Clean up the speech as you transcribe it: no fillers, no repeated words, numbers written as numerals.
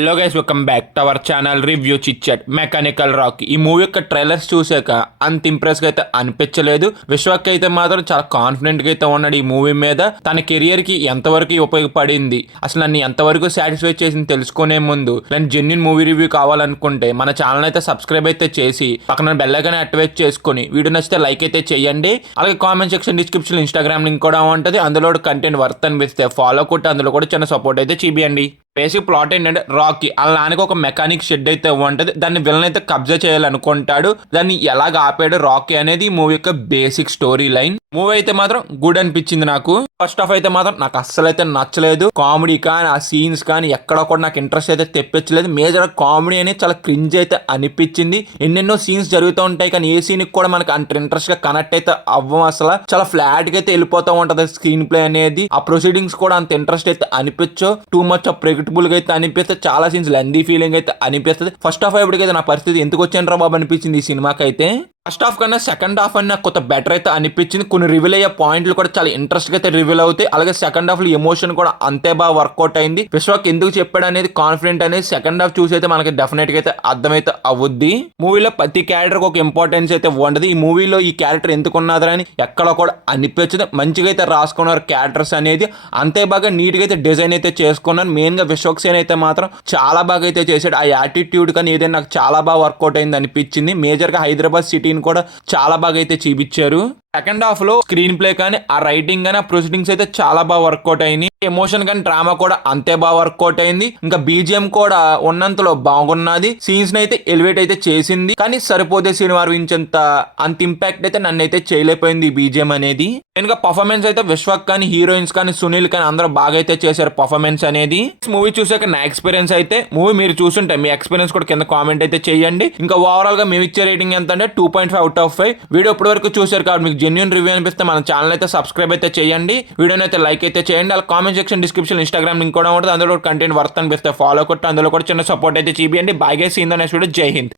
Hello guys, welcome back to our channel review chit mechanical rock. ఈ movie యొక్క trailers చూసాక అంత impress గా అయితే అనిపించలేదు. విశ్వక్ అయితే మాత్రం చాలా కాన్ఫిడెంట్ గా అయితే ఉన్నాడు ఈ మూవీ మీద. తన కెరియర్ కి ఎంతవరకు ఉపయోగపడింది, అసలు నన్ను ఎంతవరకు సాటిస్ఫై చేసింది తెలుసుకునే ముందు నేను జెన్యున్ మూవీ రివ్యూ కావాలనుకుంటే మన ఛానల్ అయితే సబ్స్క్రైబ్ అయితే చేసి పక్కన బెల్ ఐకాన్ యాక్టివేట్ చేసుకుని వీడియో నచ్చితే లైక్ అయితే చేయండి. అలాగే comment section description Instagram link కూడా ఉంటుంది. అందులో కంటెంట్ వర్త్ అనిపిస్తే ఫాలో కొట్టి అందులో కూడా చిన్న సపోర్ట్ అయితే చూపియండి. బేసిక్ ప్లాట్ ఏంటంటే రాకీ వాళ్ళ నాన్నకి ఒక మెకానిక్ షెడ్ అయితే ఉంటుంది. దాన్ని విలన్ అయితే కబ్జా చేయాలనుకుంటాడు. దాన్ని ఎలాగ ఆపాడు రాకీ అనేది ఈ మూవీ యొక్క బేసిక్ స్టోరీ లైన్. మూవీ అయితే మాత్రం గుడ్ అనిపించింది నాకు. ఫస్ట్ హాఫ్ అయితే మాత్రం నాకు అస్సలు అయితే నచ్చలేదు. కామెడీ కానీ ఆ సీన్స్ కానీ ఎక్కడ కూడా నాకు ఇంట్రెస్ట్ అయితే తెప్పించలేదు. మేజర్ కామెడీ అనేది చాలా క్రింజ్ అయితే అనిపించింది. ఎన్నెన్నో సీన్స్ జరుగుతూ ఉంటాయి కానీ ఏ సీన్ కూడా మనకి అంత ఇంట్రెస్ట్ గా కనెక్ట్ అయితే అవ్వం. అసలు చాలా ఫ్లాట్ గా అయితే వెళ్ళిపోతూ ఉంటది స్క్రీన్ ప్లే అనేది. ఆ ప్రొసీడింగ్స్ కూడా అంత ఇంట్రెస్ట్ అయితే అనిపించవు. టూ మచ్ ఆఫ్ ప్రెడిక్టబుల్ గా అయితే అనిపిస్తుంది. చాలా సీన్స్ లెందీ ఫీలింగ్ అయితే అనిపిస్తుంది. ఫస్ట్ హాఫ్ ఎప్పటికైతే నా పరిస్థితి ఎందుకు వచ్చాను రా బాబు అనిపించింది ఈ సినిమాకి అయితే. ఫస్ట్ హాఫ్ కన్నా సెకండ్ హాఫ్ అని నాకు కొంత బెటర్ అయితే అనిపించింది. కొన్ని రివీల్ అయ్యే పాయింట్లు కూడా చాలా ఇంట్రెస్ట్ గా అయితే రివీల్ అవుతాయి. అలాగే సెకండ్ హాఫ్ లో ఎమోషన్ కూడా అంతే బాగా వర్కౌట్ అయింది. విశ్వక్ ఎందుకు చెప్పాడు అనేది కాన్ఫిడెంట్ అనేది సెకండ్ హాఫ్ చూసి అయితే మనకి డెఫినెట్ గా అయితే అర్థమైతే అవుద్ది. మూవీలో ప్రతి క్యారెక్టర్ ఒక ఇంపార్టెన్స్ అయితే ఉండదు. ఈ మూవీలో ఈ క్యారెక్టర్ ఎందుకు ఉన్నదని ఎక్కడ కూడా అనిపించదు. మంచిగా అయితే రాసుకున్నారు క్యారెక్టర్స్ అనేది. అంతే బాగా నీట్ గా అయితే డిజైన్ అయితే చేసుకున్నాను. మెయిన్ గా విశ్వక్ సేన్ అయితే మాత్రం చాలా బాగా అయితే చేశాడు. ఆ యాటిట్యూడ్ కానీ ఏదైనా నాకు చాలా బాగా వర్కౌట్ అయింది అనిపించింది. మేజర్ గా హైదరాబాద్ సిటీని కూడా చాలా బాగా అయితే చూపించారు. సెకండ్ హాఫ్ లో స్క్రీన్ ప్లే కానీ ఆ రైటింగ్ కానీ ఆ ప్రొసీడింగ్స్ అయితే చాలా బాగా వర్కౌట్ అయింది. ఎమోషన్ కానీ డ్రామా కూడా అంతే బాగా వర్కౌట్ అయింది. ఇంకా బీజిఎం కూడా ఉన్నంతలో బాగున్నది. సీన్స్ అయితే ఎలివేట్ అయితే చేసింది కానీ సరిపోతే సినిమా అనిపించేంత అంత ఇంపాక్ట్ అయితే నన్ను అయితే చేయలేకపోయింది ఈ బీజిఎం అనేది. ఇంకా పర్ఫార్మెన్స్ అయితే విశ్వక్ కానీ హీరోయిన్స్ కానీ సునీల్ కానీ అందరూ బాగా అయితే చేశారు పర్ఫార్మెన్స్ అనేది. మూవీ చూసాక నా ఎక్స్పీరియన్స్ అయితే మూవీ మీరు చూసుంటే మీ ఎక్స్పీరియన్స్ కూడా కింద కామెంట్ అయితే చేయండి. ఇంకా ఓవరాల్ గా మేము ఇచ్చే రేటింగ్ ఎంత అంటే 2.5 అవుట్ ఆఫ్ 5. వీడియో ఇప్పటి వరకు చూసారు కాబట్టి మీకు జెన్యూన్ రివ్యూ అనిపిస్తే మన ఛానల్ అయితే సబ్స్క్రైబ్ అయితే చేయండి. వీడియోని అయితే లైక్ అయితే చేయండి. అలా comment section description Instagram link కూడా ఉంటుంది. అందులో కంటెంట్ వర్త్ అనిపిస్తే ఫాలో కొట్టి అందులో కూడా చిన్న సపోర్ట్ అయితే చూపియండి. బాగా సీన్ నెక్స్ట్ వీడియో. జై హింద్.